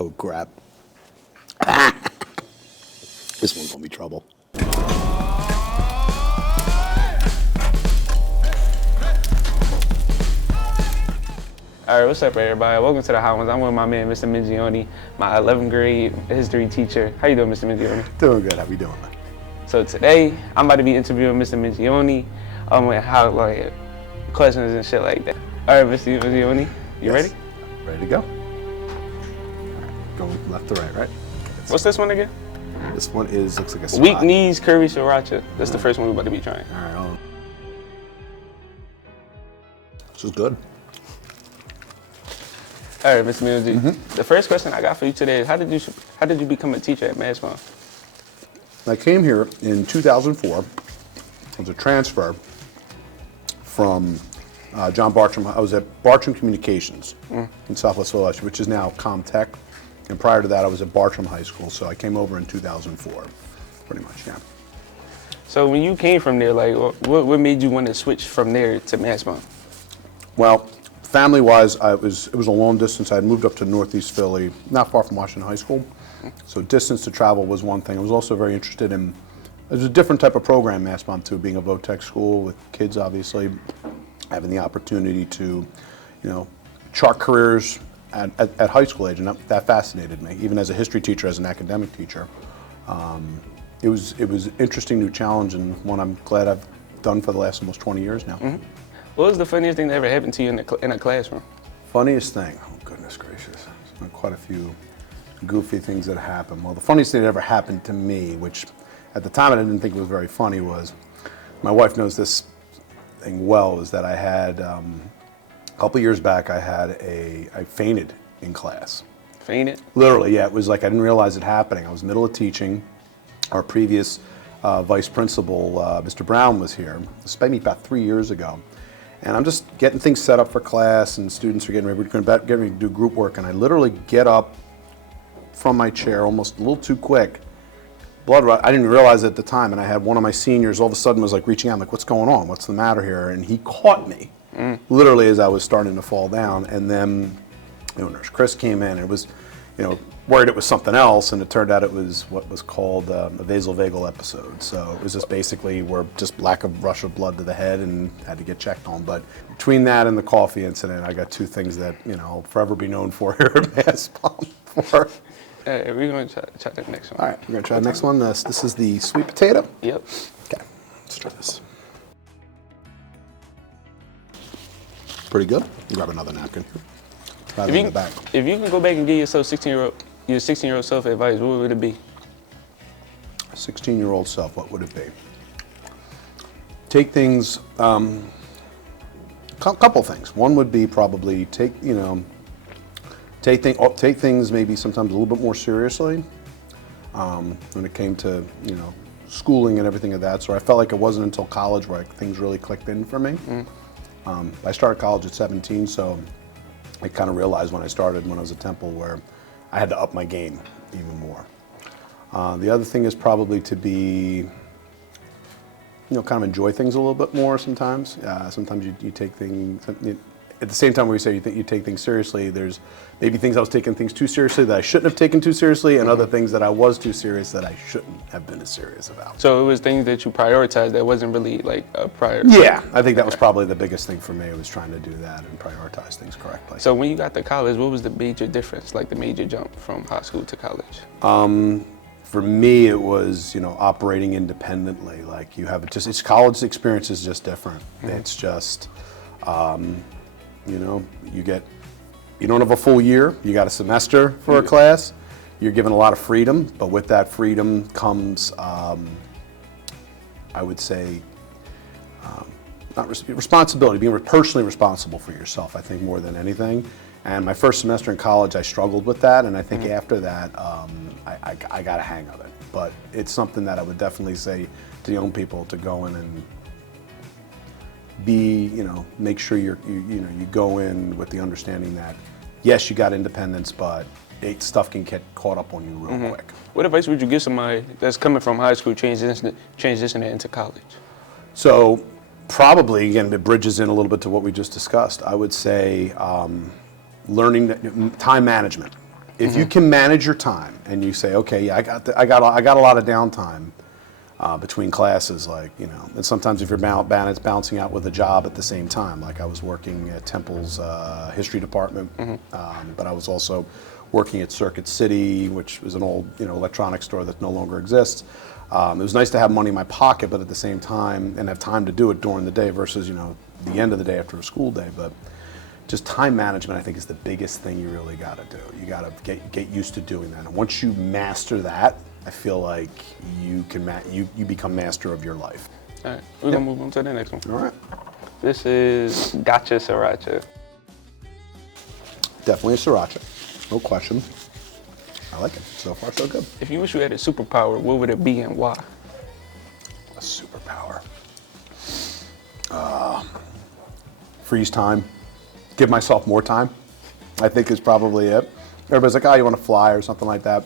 Oh, crap. This one's gonna be trouble. All right, what's up, everybody? Welcome to the Hot Ones. I'm with my man, Mr. Mingioni, my 11th grade history teacher. How you doing, Mr. Mingioni? Doing good. How we doing, man? So today, I'm about to be interviewing Mr. Mingioni with how, like, questions and shit like that. All right, Mr. Mingioni, you ready? Ready to go. All right, going left to right, right? What's this one again? This one looks like a spot. Weak knees, curvy sriracha. That's the first one we're about to be trying. All right, hold on. This is good. All right, Mr. Mingioni. The first question I got for you today is how did you become a teacher at Mastbaum? I came here in 2004. It was a transfer from John Bartram. I was at Bartram Communications in Southwest Philadelphia, which is now ComTech. And prior to that, I was at Bartram High School. So I came over in 2004, pretty much, yeah. So when you came from there, like, what made you want to switch from there to Mastbaum? Well, family-wise, it was a long distance. I had moved up to Northeast Philly, not far from Washington High School. So distance to travel was one thing. I was also very interested in, it was a different type of program, Mastbaum, too, being a vo-tech school with kids, obviously, having the opportunity to, chart careers at high school age, and that fascinated me. Even as a history teacher, as an academic teacher, it was an interesting new challenge, and one I'm glad I've done for the last almost 20 years now. What was the funniest thing that ever happened to you in a classroom? Funniest thing? Oh, goodness gracious. There's been quite a few goofy things that happened. Well, the funniest thing that ever happened to me, which at the time I didn't think was very funny, was my wife knows this thing well, is that I had, a couple years back, I fainted in class. Fainted? Literally, yeah. It was like I didn't realize it happening. I was in the middle of teaching. Our previous vice principal, Mr. Brown, was here. This was maybe about 3 years ago. And I'm just getting things set up for class, and students are getting ready to do group work, and I literally get up from my chair almost a little too quick. Blood rush. I didn't realize it at the time, and I had one of my seniors all of a sudden was like reaching out, like, what's going on? What's the matter here? And he caught me, literally as I was starting to fall down. And then, Nurse Chris came in, and it was, worried it was something else, and it turned out it was what was called a vasovagal episode. So it was just basically just lack of rush of blood to the head and had to get checked on. But between that and the coffee incident, I got two things that, I'll forever be known for here at Mastbaum for. Hey, we're going to try the next one. All right, we're going to try the next one. This is the sweet potato. Yep. Okay, let's try this. Pretty good. Grab another napkin. Try it in the back. If you can go back and give yourself 16-year-old self advice, what would it be? 16-year-old self, what would it be? Take things, couple things. One would be probably take things maybe sometimes a little bit more seriously when it came to, schooling and everything of that. So I felt like it wasn't until college where things really clicked in for me. I started college at 17, so I kind of realized when I was at Temple where I had to up my game even more. The other thing is probably to be, kind of enjoy things a little bit more sometimes. Sometimes you take things, at the same time where you say you take things seriously, there's maybe things I was taking things too seriously that I shouldn't have taken too seriously, and other things that I was too serious that I shouldn't have been as serious about. So it was things that you prioritized that wasn't really like a priority? Yeah, I think that was probably the biggest thing for me, was trying to do that and prioritize things correctly. So when you got to college, what was the major difference, like the major jump from high school to college? For me, it was, operating independently. Like it's college experience is just different. It's just, you don't have a full year, you got a semester for a class, you're given a lot of freedom, but with that freedom comes, I would say, responsibility, being personally responsible for yourself, I think, more than anything. And my first semester in college, I struggled with that, and I think after that, I got a hang of it. But it's something that I would definitely say to young people to go in and make sure you go in with the understanding that, yes, you got independence, but stuff can get caught up on you real quick. What advice would you give somebody that's coming from high school, transitioning into college? So probably, again, it bridges in a little bit to what we just discussed. I would say learning time management If you can manage your time and you say, okay, yeah, I got a lot of downtime between classes, like, you know, and sometimes if you're bouncing out with a job at the same time, like I was working at Temple's history department, but I was also working at Circuit City, which was an old, you know, electronics store that no longer exists. It was nice to have money in my pocket, but at the same time, and have time to do it during the day versus, you know, the end of the day after a school day. But just time management, I think, is the biggest thing you really got to do. You got to get used to doing that. And once you master that, I feel like you can you become master of your life. All right, we're gonna move on to the next one. All right. This is Gotcha Sriracha. Definitely a sriracha, no question. I like it. So far, so good. If you wish you had a superpower, what would it be and why? A superpower. Freeze time. Give myself more time, I think, is probably it. Everybody's like, oh, you want to fly or something like that.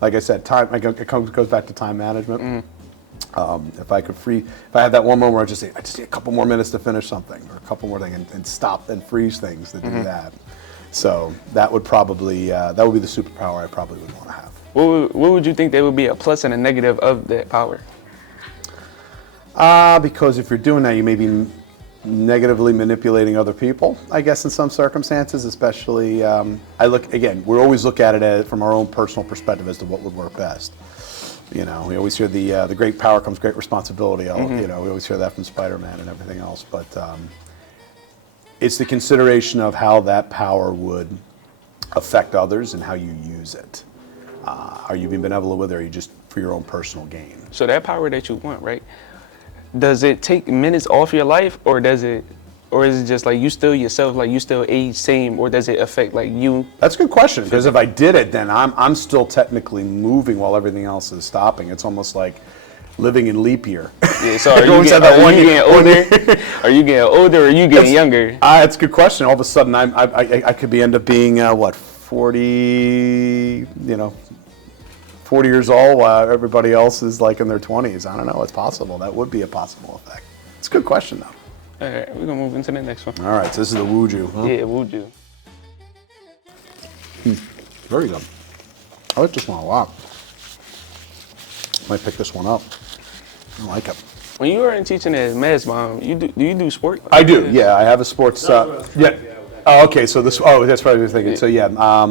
Like I said, time. It goes back to time management. If I had that one moment where I just need a couple more minutes to finish something, or a couple more things, and stop and freeze things to do that. So that would probably be the superpower I probably would want to have. What would you think there would be a plus and a negative of that power? Because if you're doing that, you may be negatively manipulating other people, I guess, in some circumstances, especially, we always look at it from our own personal perspective as to what would work best. You know, we always hear the great power comes great responsibility. You know, we always hear that from Spider-Man and everything else, but it's the consideration of how that power would affect others and how you use it. Are you being benevolent with it, or are you just for your own personal gain? So that power that you want, right? Does it take minutes off your life, or is it just like you still yourself, like you still age same, or does it affect like you? That's a good question, because if I did it, then I'm still technically moving while everything else is stopping. It's almost like living in leap year. Yeah, so are you getting older? Are you getting older, or are you getting younger? It's a good question. All of a sudden, I could end up being 40, you know, 40 years old while everybody else is like in their 20s. I don't know. It's possible. That would be a possible effect. It's a good question, though. All right, we're going to move into the next one. All right, so this is the Wuju. Huh? Yeah, Wuju. Very good. I like this one a lot. Might pick this one up. I like it. When you were teaching at Mastbaum, do you do sport? I do, yeah. I have a sports... yeah. Oh, okay, so this... Oh, that's what I was thinking. Yeah. So, yeah,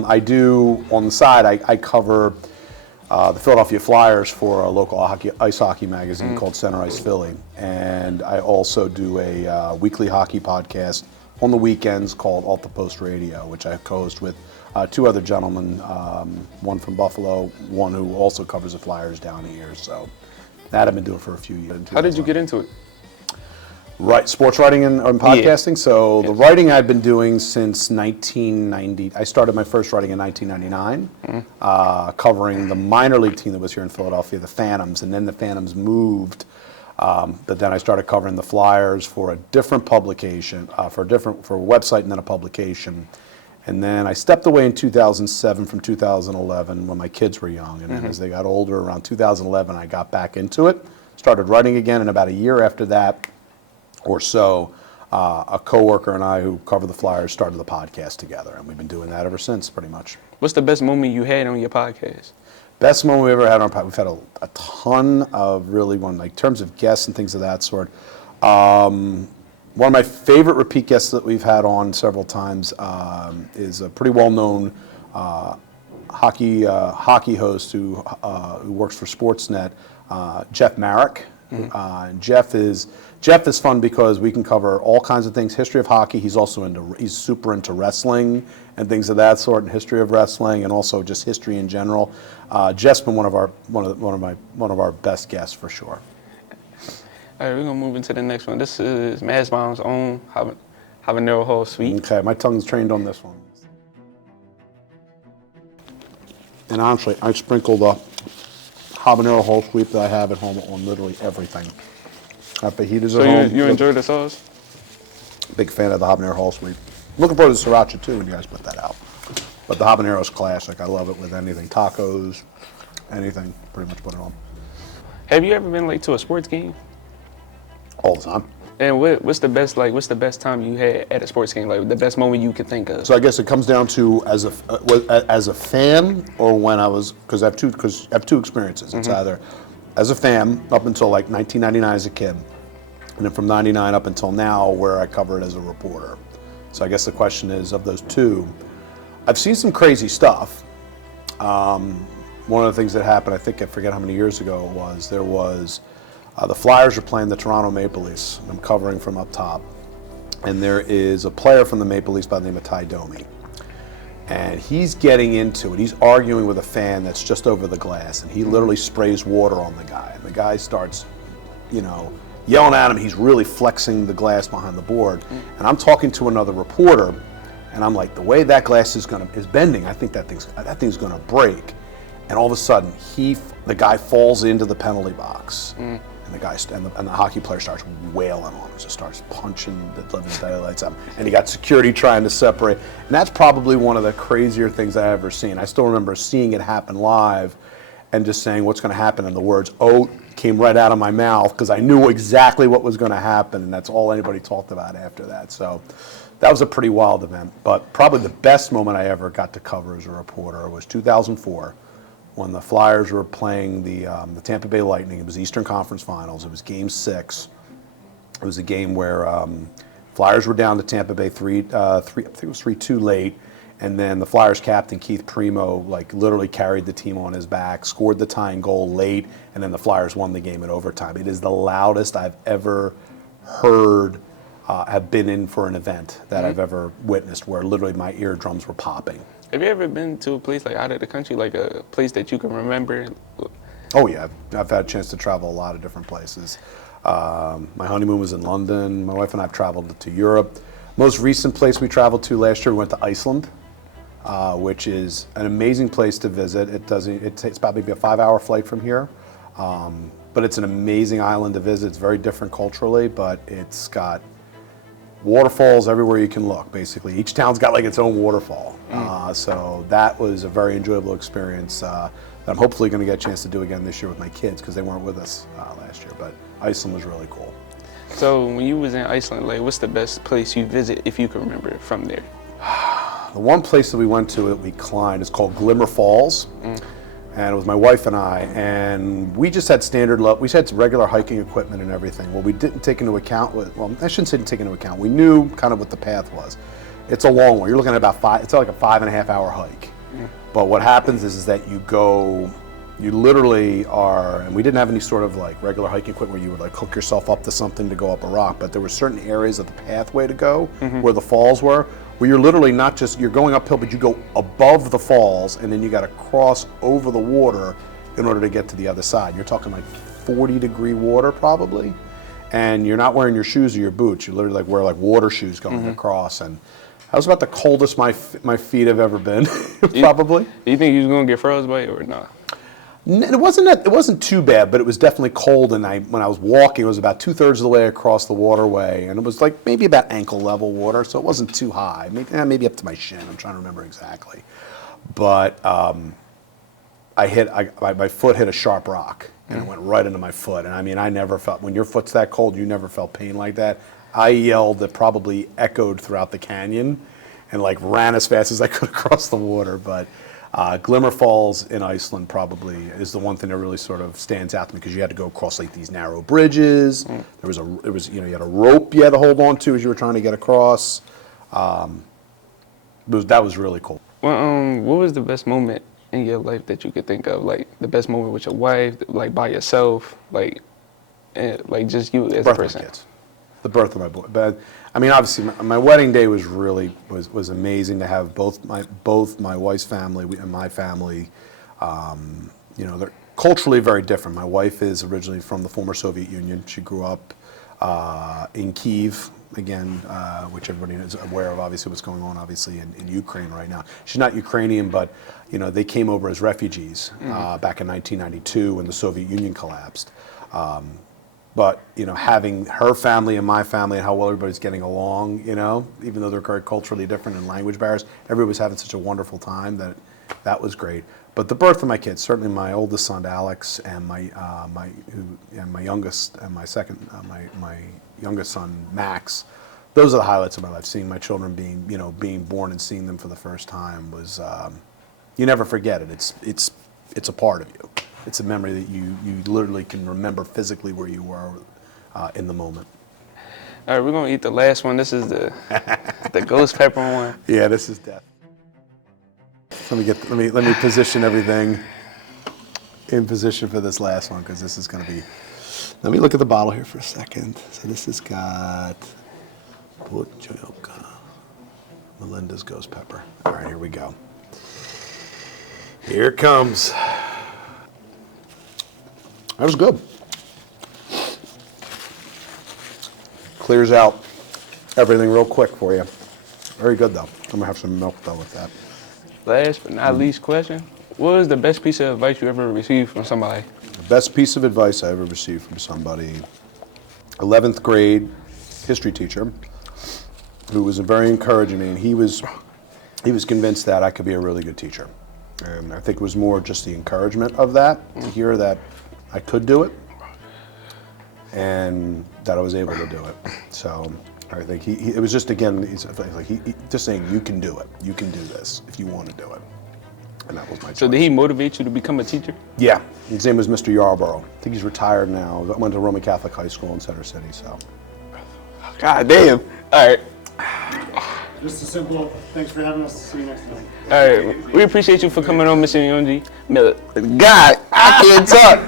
I do, on the side, I cover... the Philadelphia Flyers for a local ice hockey magazine called Center Ice Philly. And I also do a weekly hockey podcast on the weekends called Alt the Post Radio, which I co-host with two other gentlemen, one from Buffalo, one who also covers the Flyers down here. So that I've been doing for a few years. How did you get into it? Right, sports writing and podcasting. Yeah. So the writing I've been doing since 1990. I started my first writing in 1999, covering the minor league team that was here in Philadelphia, the Phantoms, and then the Phantoms moved. But then I started covering the Flyers for a different publication, for a website and then a publication. And then I stepped away in 2007 from 2011 when my kids were young, and then as they got older, around 2011, I got back into it, started writing again, and about a year after that, or so, a coworker and I who cover the Flyers started the podcast together, and we've been doing that ever since, pretty much. What's the best moment you had on your podcast? Best moment we ever had on our podcast? We've had a ton of really in terms of guests and things of that sort. One of my favorite repeat guests that we've had on several times is a pretty well-known hockey host who works for Sportsnet, Jeff Marek. Jeff is fun because we can cover all kinds of things. History of hockey. He's super into wrestling and things of that sort, and history of wrestling, and also just history in general. Jeff's been one of our best guests for sure. All right, we're gonna move into the next one. This is Mastbaum's own Habanero whole sweet. Okay, my tongue's trained on this one. And honestly, I sprinkle the habanero whole sweet that I have at home on literally everything. At fajitas at home. So you enjoy the sauce? Big fan of the habanero whole sweet. Looking forward to the sriracha too when you guys put that out. But the habanero's classic. I love it with anything. Tacos, anything. Pretty much put it on. Have you ever been late to a sports game? All the time. And what's the best time you had at a sports game? Like the best moment you could think of? So I guess it comes down to as a fan or when I was, because I have two experiences. It's either as a fan up until like 1999 as a kid, and then from 99 up until now where I cover it as a reporter. So I guess the question is, of those two, I've seen some crazy stuff. One of the things that happened, I forget how many years ago it was, there was, the Flyers are playing the Toronto Maple Leafs. I'm covering from up top. And there is a player from the Maple Leafs by the name of Ty Domi. And he's getting into it. He's arguing with a fan that's just over the glass. And he literally sprays water on the guy. And the guy starts, yelling at him. He's really flexing the glass behind the board. And I'm talking to another reporter. And I'm like, the way that glass is bending, I think that thing's gonna break. And all of a sudden, the guy falls into the penalty box, and the hockey player starts wailing on him, just starts punching the living daylights out of him. And you got security trying to separate. And that's probably one of the crazier things I've ever seen. I still remember seeing it happen live, and just saying what's going to happen, and the words "oh" came right out of my mouth because I knew exactly what was going to happen, and that's all anybody talked about after that. So that was a pretty wild event. But probably the best moment I ever got to cover as a reporter was 2004. When the Flyers were playing the Tampa Bay Lightning. It was Eastern Conference Finals. It was Game 6. It was a game where Flyers were down to Tampa Bay 3-2 late, and then the Flyers captain Keith Primo literally carried the team on his back, scored the tying goal late, and then the Flyers won the game in overtime. It is the loudest I've ever heard have been in for an event that I've ever witnessed, where literally my eardrums were popping. Have you ever been to a place out of the country, like a place that you can remember? Oh yeah, I've had a chance to travel a lot of different places. My honeymoon was in London. My wife and I have traveled to Europe. Most recent place we traveled to last year, we went to Iceland, which is an amazing place to visit. It takes about maybe a 5-hour flight from here, but it's an amazing island to visit. It's very different culturally, but it's got waterfalls everywhere you can look, basically. Each town's got its own waterfall. So that was a very enjoyable experience that I'm hopefully going to get a chance to do again this year with my kids, because they weren't with us last year. But Iceland was really cool. So when you was in Iceland, what's the best place you visit, if you can remember it, from there? The one place that we went to that we climbed is called Glimmer Falls. And it was my wife and I, and we just had we had regular hiking equipment and everything. What we didn't take into account I shouldn't say didn't take into account, we knew kind of what the path was. It's a long one. You're looking at it's like a 5.5-hour hike. But what happens is that you literally are, and we didn't have any sort of regular hiking equipment where you would hook yourself up to something to go up a rock, but there were certain areas of the pathway to go where the falls were, where you're literally you're going uphill, but you go above the falls, and then you got to cross over the water in order to get to the other side. You're talking 40-degree water probably, and you're not wearing your shoes or your boots. You literally wear water shoes going across, and that was about the coldest my feet have ever been, probably. Do you think you was gonna get frostbite or not? It wasn't too bad, but it was definitely cold. And when I was walking, it was about 2/3 of the way across the waterway, and it was maybe about ankle level water, so it wasn't too high. Maybe up to my shin. I'm trying to remember exactly, but my foot hit a sharp rock, and it went right into my foot. And I never felt, when your foot's that cold, you never felt pain like that. I yelled that probably echoed throughout the canyon, and ran as fast as I could across the water, but. Glimmer Falls in Iceland probably is the one thing that really sort of stands out to me, because you had to go across these narrow bridges. You had a rope you had to hold on to as you were trying to get across. That was really cool. Well, what was the best moment in your life that you could think of? The best moment with your wife, by yourself, just you as a person. The birth of my boy. But obviously, my wedding day was really was amazing to have both my wife's family and my family. They're culturally very different. My wife is originally from the former Soviet Union. She grew up in Kyiv, again, which everybody is aware of. Obviously, what's going on in Ukraine right now. She's not Ukrainian, but they came over as refugees back in 1992 when the Soviet Union collapsed. But having her family and my family and how well everybody's getting along, even though they're very culturally different and language barriers, everybody was having such a wonderful time that was great. But the birth of my kids, certainly my oldest son Alex, and my youngest and my second my youngest son, Max. Those are the highlights of my life. Seeing my children being born and seeing them for the first time was, you never forget it. It's a part of you. It's a memory that you literally can remember physically where you were in the moment. All right, we're gonna eat the last one. This is the ghost pepper one. Yeah, this is death. Let me position everything in position for this last one, because this is gonna be. Let me look at the bottle here for a second. So this has got Melinda's ghost pepper. All right, here we go. Here it comes. That was good. Clears out everything real quick for you. Very good though. I'm gonna have some milk though with that. Last but not least question. What was the best piece of advice you ever received from somebody? The best piece of advice I ever received from somebody, 11th grade history teacher, who was very encouraging me, and he was convinced that I could be a really good teacher. And I think it was more just the encouragement of that, to hear that I could do it, and that I was able to do it. So I think it was just, again, he's just saying, you can do it. You can do this if you want to do it. And that was my choice. So did he motivate you to become a teacher? Yeah. His name was Mr. Yarborough. I think he's retired now. Went to Roman Catholic High School in Center City, so. God damn. All right. Just a simple, thanks for having us. See you next time. All right. We appreciate you for coming on, Mr. Mingioni. God, I can't talk.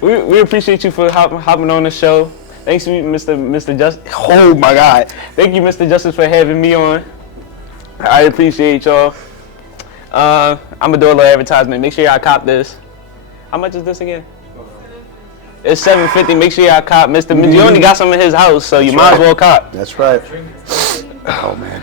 We appreciate you for hopping on the show. Thanks to Mr. Justice. Oh my God. Thank you, Mr. Justice, for having me on. I appreciate y'all. I'm gonna do a little advertisement. Make sure y'all cop this. How much is this again? It's $7.50. Make sure y'all cop. Mr. Mingioni got some in his house, so you might as well cop. That's right. Oh man.